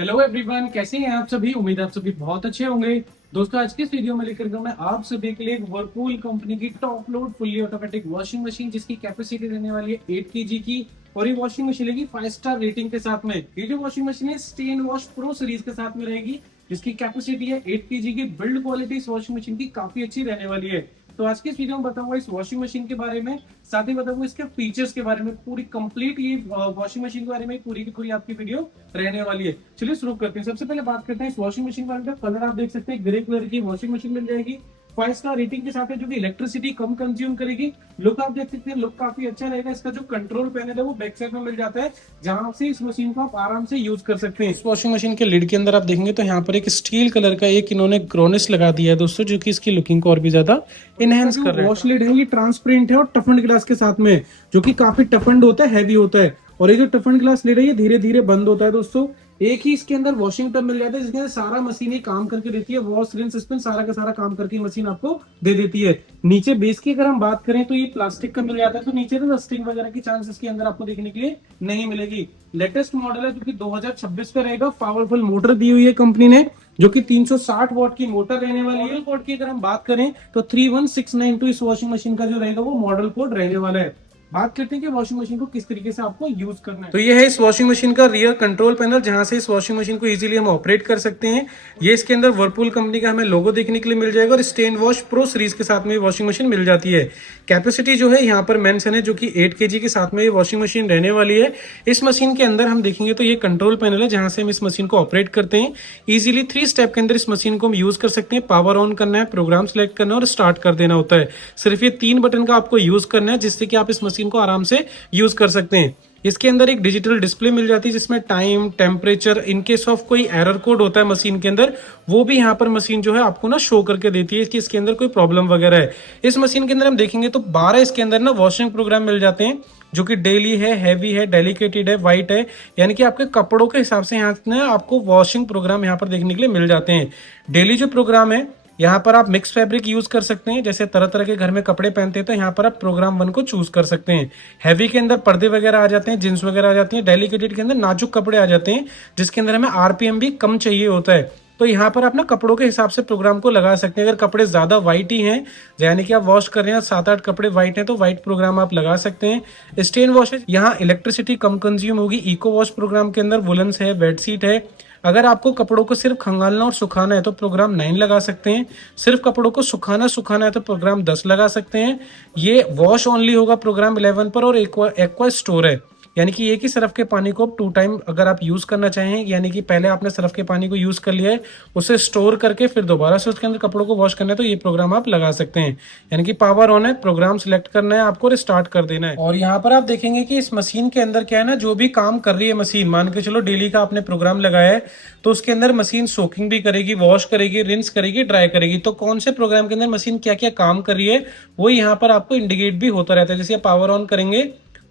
Hello everyone, कैसे हैं आप सभी। उम्मीद है आप सभी बहुत अच्छे होंगे। दोस्तों, आज के इस वीडियो में लेकर के मैं आप सभी के लिए एक वर्लपूल कंपनी की top load fully automatic washing machine, जिसकी कैपेसिटी रहने वाली है 8 केजी की। और ये वॉशिंग मशीन लेगी 5 स्टार रेटिंग के साथ में। ये जो वॉशिंग मशीन है स्टेन वॉश प्रो सीरीज के साथ में रहेगी, जिसकी कैपेसिटी है 8 केजी की। बिल्ड क्वालिटी इस वॉशिंग मशीन की काफी अच्छी रहने वाली है। तो आज की इस वीडियो में बताऊंगा इस वॉशिंग मशीन के बारे में, साथ ही बताऊंगा इसके फीचर्स के बारे में। पूरी कंप्लीट ये वॉशिंग मशीन के बारे में पूरी की पूरी आपकी वीडियो रहने वाली है। चलिए शुरू करते हैं। सबसे पहले बात करते हैं इस वॉशिंग मशीन के बारे में। कलर आप देख सकते हैं, ग्रे कलर की वॉशिंग मशीन मिल जाएगी। 5 स्टार रेटिंग के साथ है, जो कि इलेक्ट्रिसिटी कम कंज्यूम करेगी। लुक आप देख सकते हैं, लुक काफी अच्छा रहेगा। इसका जो कंट्रोल पैनल है वो बैक साइड में मिल जाता है, जहां से इस मशीन को आप आराम से यूज कर सकते हैं। इस वॉशिंग मशीन के लिड के अंदर आप देखेंगे तो यहाँ पर एक स्टील कलर का एक इन्होंने ग्रोनिस लगा दिया है दोस्तों, जो कि इसकी लुकिंग को और भी ज्यादा इनहेंस कर रहा है। वॉश लिड है ये ट्रांसपेरेंट है और टफन्ड ग्लास के साथ में, जो कि काफी टफन्ड होता है, हैवी होता है। और ये जो टफन्ड ग्लास लिड है ये धीरे धीरे बंद होता है दोस्तों। एक ही इसके अंदर वॉशिंग टब मिल जाता है, जिसके अंदर सारा मशीन ही काम करके देती है। वॉश रिंस स्पिन सारा का सारा काम करके मशीन आपको दे देती है। नीचे बेस की अगर हम बात करें तो ये प्लास्टिक का मिल जाता है, तो नीचे तो रस्टिंग वगैरह की चांस इसके अंदर आपको देखने के लिए नहीं मिलेगी। लेटेस्ट मॉडल है जो कि 2026 का रहेगा। पावरफुल मोटर दी हुई है कंपनी ने, जो कि 360 वॉट की मोटर रहने वाली है। कोड की अगर हम बात करें तो 31692 इस वॉशिंग मशीन का जो रहेगा वो मॉडल कोड रहने वाला है। बात करते हैं कि वॉशिंग मशीन को किस तरीके से आपको यूज करना है। तो ये है इस वॉशिंग मशीन का रियर कंट्रोल पैनल, जहां से इस वॉशिंग मशीन को इजीली हम ऑपरेट कर सकते हैं। ये इसके अंदर वर्लपूल कंपनी का हमें लोगो देखने के लिए मिल जाएगा, और स्टेन वॉश प्रो सीरीज के साथ में वॉशिंग मशीन मिल जाती है। कैपेसिटी जो है यहाँ पर मेंशन है, जो कि 8 केजी के साथ में ये वॉशिंग मशीन रहने वाली है। इस मशीन के अंदर हम देखेंगे तो ये कंट्रोल पैनल है, जहां से हम इस मशीन को ऑपरेट करते हैं। इजीली 3 स्टेप के अंदर इस मशीन को हम यूज कर सकते हैं। पावर ऑन करना है, प्रोग्राम सेलेक्ट करना है और स्टार्ट कर देना होता है। सिर्फ ये 3 बटन का आपको यूज करना है, जिससे कि आप इस मशीन को आराम से यूज कर सकते हैं। इसके अंदर एक डिजिटल डिस्प्ले मिल जाती है, जिसमें time, temperature, in case of कोई एरर कोड होता है मशीन के अंदर, वो भी यहाँ पर मशीन जो है आपको ना शो करके देती है कि इसके अंदर कोई प्रॉब्लम वगैरह है। इस मशीन के अंदर हम देखेंगे तो 12 इसके अंदर ना वॉशिंग प्रोग्राम मिल जाते हैं, जो कि डेली है, हैवी है, डेलिकेटेड है, वाइट है। यानी कि आपके कपड़ों के हिसाब से यहाँ ना आपको वॉशिंग प्रोग्राम यहाँ पर देखने के लिए मिल जाते हैं। डेली जो प्रोग्राम है, यहाँ पर आप मिक्स फैब्रिक यूज कर सकते हैं। जैसे तरह तरह के घर में कपड़े पहनते हैं तो यहाँ पर आप प्रोग्राम 1 को चूज कर सकते हैं। हैवी के अंदर पर्दे वगैरह आ जाते हैं, जींस वगैरह आ जाती है। डेलिकेटेड के अंदर नाजुक कपड़े आ जाते हैं, जिसके अंदर हमें आरपीएम भी कम चाहिए होता है। तो यहाँ पर आप ना कपड़ों के हिसाब से प्रोग्राम को लगा सकते हैं। अगर कपड़े ज्यादा व्हाइट ही हैं, यानी कि आप वॉश कर रहे हैं 7-8 कपड़े व्हाइट हैं, तो व्हाइट प्रोग्राम आप लगा सकते हैं। स्टेन वॉश है, यहाँ इलेक्ट्रिसिटी कम कंज्यूम होगी। इको वॉश प्रोग्राम के अंदर वुलन्स है, बेडशीट है। अगर आपको कपड़ों को सिर्फ खंगालना और सुखाना है तो प्रोग्राम 9 लगा सकते हैं। सिर्फ कपड़ों को सुखाना है तो प्रोग्राम 10 लगा सकते हैं। ये वॉश ओनली होगा प्रोग्राम 11 पर। और एक्वा स्टोर है, यानी कि एक ही सरफ के पानी को 2 टाइम अगर आप यूज करना चाहें, यानी कि पहले आपने सरफ के पानी को यूज कर लिया है, उसे स्टोर करके फिर दोबारा से उसके अंदर कपड़ों को वॉश करना है, तो ये प्रोग्राम आप लगा सकते हैं। यानी कि पावर ऑन है, प्रोग्राम सिलेक्ट करना है आपको और स्टार्ट कर देना है। और यहाँ पर आप देखेंगे कि इस मशीन के अंदर क्या है ना, जो भी काम कर रही है मशीन, मान के चलो डेली का आपने प्रोग्राम लगाया है, तो उसके अंदर मशीन सोकिंग भी करेगी, वॉश करेगी, रिंस करेगी, ड्राई करेगी। तो कौन से प्रोग्राम के अंदर मशीन क्या क्या काम कर रही है वो यहाँ पर आपको इंडिकेट भी होता रहता है। जैसे पावर ऑन करेंगे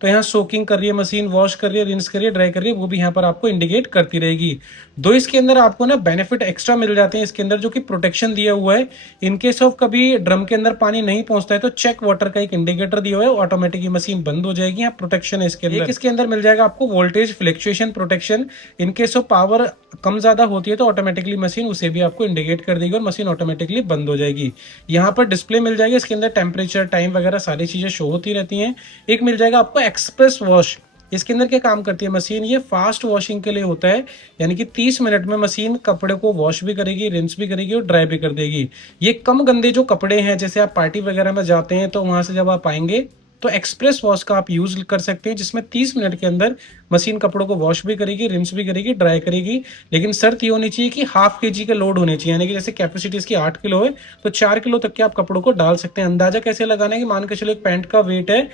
तो यहाँ सोकिंग कर रही है मशीन, वॉश कर रही है, रिंस कर रही है, ड्राई कर रही है, वो भी यहाँ पर आपको इंडिकेट करती रहेगी। दो इसके अंदर आपको ना बेनिफिट एक्स्ट्रा मिल जाते हैं इसके अंदर, जो कि प्रोटेक्शन दिया हुआ है। इन केस ऑफ कभी ड्रम के अंदर पानी नहीं पहुंचता है तो चेक वाटर का एक इंडिकेटर दिया हुआ है, ऑटोमेटिक मशीन बंद हो जाएगी। यहाँ प्रोटेक्शन है इसके अंदर। एक इसके अंदर मिल जाएगा आपको voltage fluctuation protection. In case of power कम ज्यादा होती है तो ऑटोमेटिकली मशीन उसे भी आपको इंडिकेट कर देगी और मशीन ऑटोमेटिकली बंद हो जाएगी। यहाँ पर डिस्प्ले मिल जाएगी, इसके अंदर टेम्परेचर, टाइम वगैरह सारी चीजें शो होती रहती हैं। एक मिल जाएगा आपको एक्सप्रेस वॉश। इसके अंदर क्या काम करती है मशीन, ये फास्ट वॉशिंग के लिए होता है, यानी कि 30 मिनट में मशीन कपड़े को वॉश भी करेगी, रिंस भी करेगी और ड्राई भी कर देगी। ये कम गंदे जो कपड़े हैं, जैसे आप पार्टी वगैरह में जाते हैं तो वहां से जब आप आएंगे तो एक्सप्रेस वॉश का आप यूज कर सकते हैं, जिसमें 30 मिनट के अंदर मशीन कपड़ों को वॉश भी करेगी, रिंस भी करेगी, ड्राई करेगी। लेकिन शर्त ये होनी चाहिए कि हाफ केजी का लोड होने चाहिए, यानी कि जैसे कैपेसिटी इसकी 8 किलो है तो 4 किलो तक के आप कपड़ों को डाल सकते हैं। अंदाजा कैसे लगाना है कि मान के चलो एक पैंट का वेट है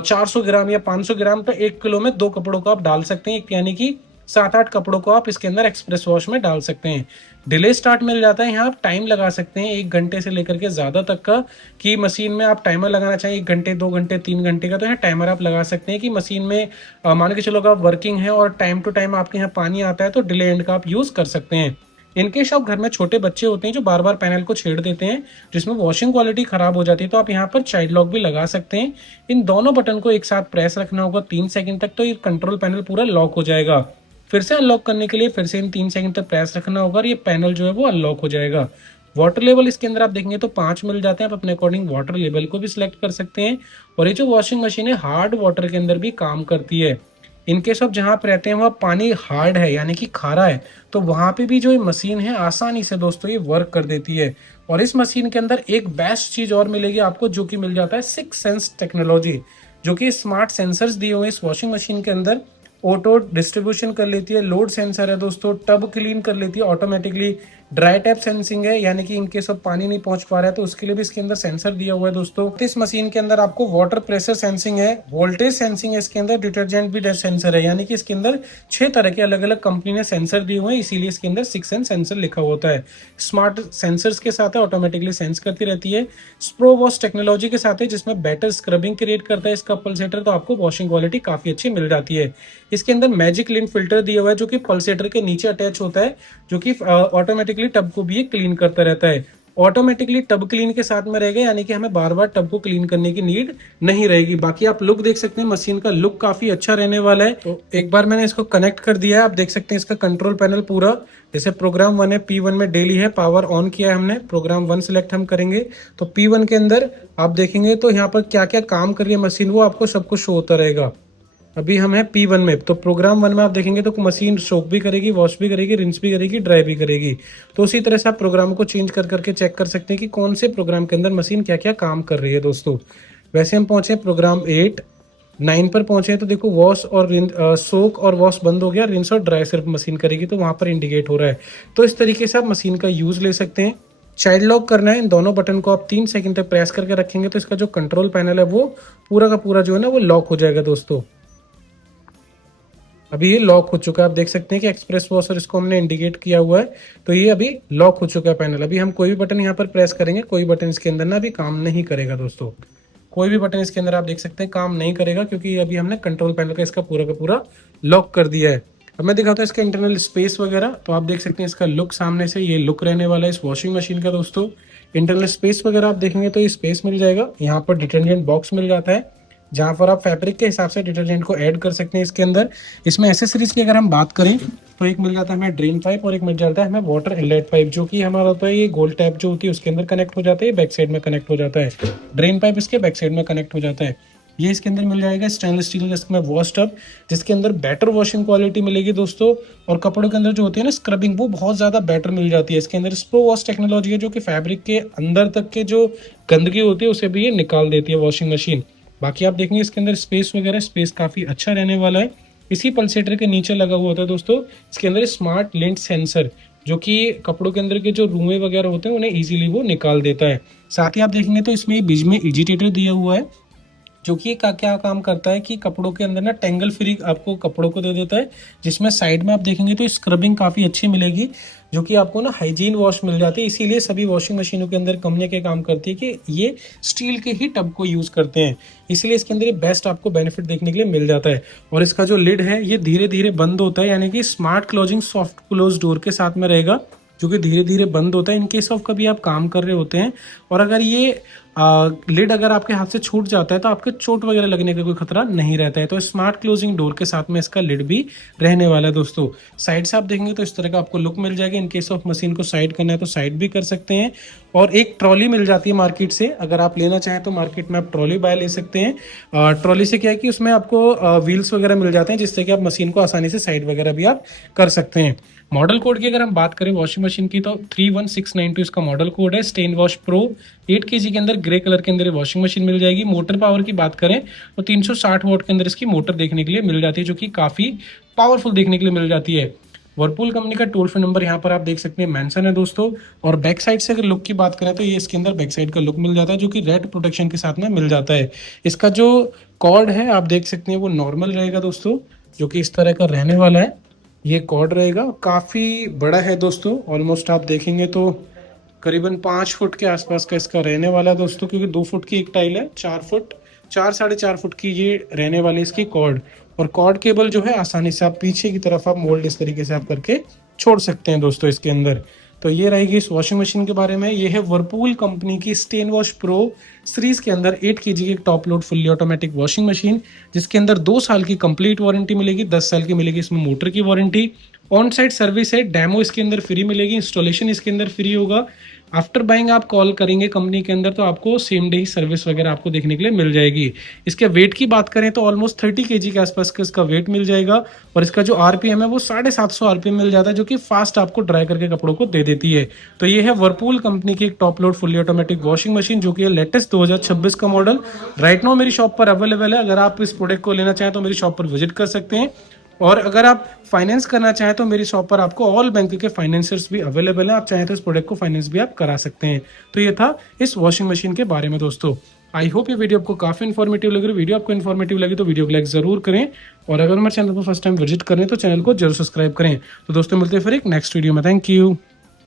400 ग्राम या 500 ग्राम, तो 1 किलो में 2 कपड़ों को आप डाल सकते हैं, यानी कि 7-8 कपड़ों को आप इसके अंदर एक्सप्रेस वॉश में डाल सकते हैं। डिले स्टार्ट मिल जाता है, यहाँ आप टाइम लगा सकते हैं 1 घंटे से लेकर के ज्यादा तक का, कि मशीन में आप टाइमर लगाना चाहिए 1 घंटे, 2 घंटे, 3 घंटे का, तो यहाँ टाइमर आप लगा सकते हैं कि मशीन में मान के चलो आप वर्किंग है और टाइम टू टाइम आपके यहाँ पानी आता है तो डिले एंड का आप यूज कर सकते हैं। इनकेस आप घर में छोटे बच्चे होते हैं जो बार बार पैनल को छेड़ देते हैं, जिसमें वॉशिंग क्वालिटी खराब हो जाती है, तो आप यहाँ पर चाइल्ड लॉक भी लगा सकते हैं। इन दोनों बटन को एक साथ प्रेस रखना होगा 3 सेकंड तक, तो ये कंट्रोल पैनल पूरा लॉक हो जाएगा। फिर से अनलॉक करने के लिए फिर से इन 3 सेकंड तक प्रेस रखना होगा और ये पैनल जो है वो अनलॉक हो जाएगा। वाटर लेवल इसके अंदर आप देखेंगे तो 5 मिल जाते हैं। आप अपने अकॉर्डिंग वाटर लेवल को भी सिलेक्ट कर सकते हैं। और ये जो वॉशिंग मशीन है हार्ड वाटर के अंदर भी काम करती है। इनकेस आप जहाँ पे रहते हैं वहाँ पानी हार्ड है यानी कि खारा है, तो वहाँ पे भी जो ये मशीन है आसानी से दोस्तों ये वर्क कर देती है। और इस मशीन के अंदर एक बेस्ट चीज और मिलेगी आपको, जो कि मिल जाता है 6 सेंस टेक्नोलॉजी, जो कि स्मार्ट सेंसर्स दिए हुए हैं इस वॉशिंग मशीन के अंदर। ऑटो डिस्ट्रीब्यूशन कर लेती है, लोड सेंसर है दोस्तों, टब क्लीन कर लेती है ऑटोमेटिकली, ड्राई टैप सेंसिंग है यानी कि इनकेस अब पानी नहीं पहुंच पा रहा है तो उसके लिए भी इसके अंदर सेंसर दिया हुआ है दोस्तों। इस मशीन के अंदर आपको वाटर प्रेशर सेंसिंग है, वोल्टेज सेंसिंग है इसके अंदर, डिटर्जेंट भी सेंसर है, यानी कि इसके अंदर 6 तरह के अलग अलग कंपनी ने सेंसर दिए हुए हैं, इसीलिए इसके अंदर 6 सेंस सेंसर लिखा होता है। स्मार्ट सेंसर्स के साथ है, ऑटोमेटिकली सेंस करती रहती है। स्प्रो वॉश टेक्नोलॉजी के साथ है जिसमें बेटर स्क्रबिंग क्रिएट करता है इसका पल्सेटर, तो आपको वॉशिंग क्वालिटी काफी अच्छी मिल जाती है। इसके अंदर मैजिक लिंक फिल्टर दिया हुआ है जो कि पल्सेटर के नीचे अटैच होता है, जो कि ऑटोमेटिकली टब को भी क्लीन करता रहता है। ऑटोमेटिकली टब क्लीन के साथ में रहेगा यानी कि हमें बार बार टब को क्लीन करने की नीड नहीं रहेगी। बाकी आप लुक देख सकते हैं, मशीन का लुक काफी अच्छा रहने वाला है। तो एक बार मैंने इसको कनेक्ट कर दिया है, आप देख सकते हैं इसका कंट्रोल पैनल पूरा, जैसे प्रोग्राम 1 है, P1 में डेली है, पावर ऑन किया है हमने, प्रोग्राम 1 सिलेक्ट हम करेंगे तो P1 के अंदर आप देखेंगे तो यहाँ पर क्या क्या काम कर रही है मशीन वो आपको सब कुछ शो होता रहेगा। अभी हम हैं P1 में, तो प्रोग्राम 1 में आप देखेंगे तो मशीन सोप भी करेगी, वॉश भी करेगी, रिंस भी करेगी, ड्राई भी करेगी। तो उसी तरह से आप प्रोग्राम को चेंज कर करके चेक कर सकते हैं कि कौन से प्रोग्राम के अंदर मशीन क्या क्या काम कर रही है दोस्तों। वैसे हम पहुंचे प्रोग्राम 8 9 पर पहुंचे तो देखो वॉश और सोक और वॉश बंद हो गया, रिंस और ड्राई सिर्फ मशीन करेगी, तो वहां पर इंडिकेट हो रहा है। तो इस तरीके से आप मशीन का यूज ले सकते हैं। चाइल्ड लॉक करना है, इन दोनों बटन को आप 3 सेकंड तक प्रेस करके रखेंगे तो इसका जो कंट्रोल पैनल है वो पूरा का पूरा जो है ना वो लॉक हो जाएगा दोस्तों। अभी ये लॉक हो चुका है, आप देख सकते हैं कि एक्सप्रेस वॉशर इसको हमने इंडिकेट किया हुआ है, तो ये अभी लॉक हो चुका है पैनल। अभी हम कोई भी बटन यहाँ पर प्रेस करेंगे, कोई बटन इसके अंदर ना अभी काम नहीं करेगा दोस्तों। कोई भी बटन इसके अंदर आप देख सकते हैं काम नहीं करेगा, क्योंकि अभी हमने कंट्रोल पैनल का पूरा लॉक कर दिया है। अब मैं दिखाता हूँ इसका इंटरनल स्पेस वगैरह, तो आप देख सकते हैं इसका लुक सामने से ये लुक रहने वाला है इस वॉशिंग मशीन का दोस्तों। इंटरनल स्पेस वगैरह आप देखेंगे तो ये स्पेस मिल जाएगा, यहाँ पर डिटर्जेंट बॉक्स मिल जाता है जहां पर आप फैब्रिक के हिसाब से डिटर्जेंट को ऐड कर सकते हैं इसके अंदर। इसमें एसेसरीज की अगर हम बात करें तो एक मिल जाता है हमें ड्रेन पाइप और एक मिल जाता है हमें वाटर इनलेट पाइप, जो कि हमारा होता है ये गोल टैप जो होती है उसके अंदर कनेक्ट हो जाता है, बैक साइड में कनेक्ट हो जाता है। ड्रेन पाइप इसके बैक साइड में कनेक्ट हो जाता है। ये इसके अंदर मिल जाएगा स्टेनलेस स्टील का इसमें वॉश टब, जिसके अंदर बेटर वॉशिंग क्वालिटी मिलेगी दोस्तों। और कपड़ों के अंदर जो होती है ना स्क्रबिंग, वो बहुत ज्यादा बेटर मिल जाती है। इसके अंदर स्प्रो वॉश टेक्नोलॉजी है जो कि फैब्रिक के अंदर तक के जो गंदगी होती है उसे भी ये निकाल देती है वॉशिंग मशीन। बाकी आप देखेंगे इसके अंदर स्पेस वगैरह, स्पेस काफी अच्छा रहने वाला है। इसी पल्सेटर के नीचे लगा हुआ होता है दोस्तों इसके अंदर स्मार्ट लिंट सेंसर, जो कि कपड़ों के अंदर के जो रूमे वगैरह होते हैं उन्हें इजीली वो निकाल देता है। साथ ही आप देखेंगे तो इसमें बीच में एजिटेटर दिया हुआ है, जो कि क्या काम करता है कि कपड़ों के अंदर ना टेंगल फ्री आपको कपड़ों को दे देता है, जिसमें साइड में आप देखेंगे तो स्क्रबिंग काफी अच्छी मिलेगी, जो कि आपको ना हाइजीन वॉश मिल जाती है। इसीलिए सभी वॉशिंग मशीनों के अंदर कंपनी क्या काम करती है कि ये स्टील के ही टब को यूज करते हैं, इसलिए इसके अंदर ये बेस्ट आपको बेनिफिट देखने के लिए मिल जाता है। और इसका जो लिड है ये धीरे धीरे बंद होता है, यानी कि smart closing soft close door के साथ में रहेगा, जो कि धीरे धीरे बंद होता है इन केस ऑफ कभी आप काम कर रहे होते हैं। और अगर ये लिड अगर आपके हाथ से छूट जाता है तो आपके चोट वगैरह लगने का कोई खतरा नहीं रहता है। तो स्मार्ट क्लोजिंग डोर के साथ में इसका लिड भी रहने वाला है दोस्तों। साइड से आप देखेंगे तो इस तरह का आपको लुक मिल जाएगा। इन केस ऑफ मशीन को साइड करना है तो साइड भी कर सकते हैं। और एक ट्रॉली मिल जाती है मार्केट से, अगर आप लेना चाहें तो मार्केट में आप ट्रॉली बाय ले सकते हैं। ट्रॉली से क्या है कि उसमें आपको व्हील्स वगैरह मिल जाते हैं, जिससे कि आप मशीन को आसानी से साइड वगैरह भी आप कर सकते हैं। मॉडल कोड की अगर हम बात करें वॉशिंग मशीन की तो 31692 इसका मॉडल कोड है। स्टेन वॉश प्रो 8 kg के अंदर ग्रे कलर के अंदर वॉशिंग मशीन मिल जाएगी। मोटर पावर की बात करें तो 360 वोल्ट के अंदर इसकी मोटर देखने के लिए मिल जाती है, जो कि काफी पावरफुल देखने के लिए मिल जाती है। वर्लपूल कंपनी का टोल फ्री नंबर यहाँ पर आप देख सकते हैं मेंशन है दोस्तों। और बैक साइड से अगर लुक की बात करें तो ये इसके अंदर बैक साइड का लुक मिल जाता है, जो कि रेड प्रोटेक्शन के साथ में मिल जाता है। इसका जो कॉर्ड है आप देख सकते हैं वो नॉर्मल रहेगा दोस्तों, जो कि इस तरह का रहने वाला है। ये कॉर्ड रहेगा, काफ़ी बड़ा है दोस्तों, ऑलमोस्ट आप देखेंगे तो करीबन 5 फुट के आसपास का इसका रहने वाला है दोस्तों, क्योंकि 2 फुट की एक टाइल है, 4 फुट 4 साढ़े 4 फुट की ये रहने वाली इसकी कॉर्ड। और कॉर्ड केबल जो है आसानी से आप पीछे की तरफ आप मोल्ड इस तरीके से आप करके छोड़ सकते हैं दोस्तों इसके अंदर, तो ये रहेगी इस वॉशिंग मशीन के बारे में। ये है वर्लपूल कंपनी की स्टेन वॉश प्रो सीरीज के अंदर 8 केजी की top load fully automatic washing machine, जिसके अंदर 2 साल की कंप्लीट वारंटी मिलेगी, 10 साल की मिलेगी इसमें मोटर की वारंटी। ऑन साइट सर्विस है, डेमो इसके अंदर फ्री मिलेगी, इंस्टॉलेशन इसके अंदर फ्री होगा। आफ्टर बाइंग आप कॉल करेंगे कंपनी के अंदर तो आपको सेम डे ही सर्विस वगैरह आपको देखने के लिए मिल जाएगी। इसके वेट की बात करें तो ऑलमोस्ट 30 केजी के आसपास का इसका वेट मिल जाएगा, और इसका जो आरपीएम है वो 750 आरपीएम मिल जाता है, जो कि फास्ट आपको ड्राई करके कपड़ों को दे देती है। तो ये है वर्लपूल कंपनी की एक top load fully automatic washing machine, जो कि है लेटेस्ट 2026 का मॉडल। राइट नाउ मेरी शॉप पर अवेलेबल है। अगर आप इस प्रोडक्ट को लेना चाहें तो मेरी शॉप पर विजिट कर सकते हैं, और अगर आप फाइनेंस करना चाहें तो मेरी शॉप पर आपको ऑल बैंक के फाइनेंसर्स भी अवेलेबल हैं। आप चाहें तो इस प्रोडक्ट को फाइनेंस भी आप करा सकते हैं। तो ये था इस वॉशिंग मशीन के बारे में दोस्तों। आई होप ये वीडियो आपको काफी इन्फॉर्मेटिव लग रही है। वीडियो आपको इन्फॉर्मेटिव लगी तो वीडियो को लाइक जरूर करें, और अगर हमारे चैनल को फर्स्ट टाइम विजिट करें तो चैनल को जरूर सब्सक्राइब करें। तो दोस्तों मिलते हैं फिर एक नेक्स्ट वीडियो में। Thank you.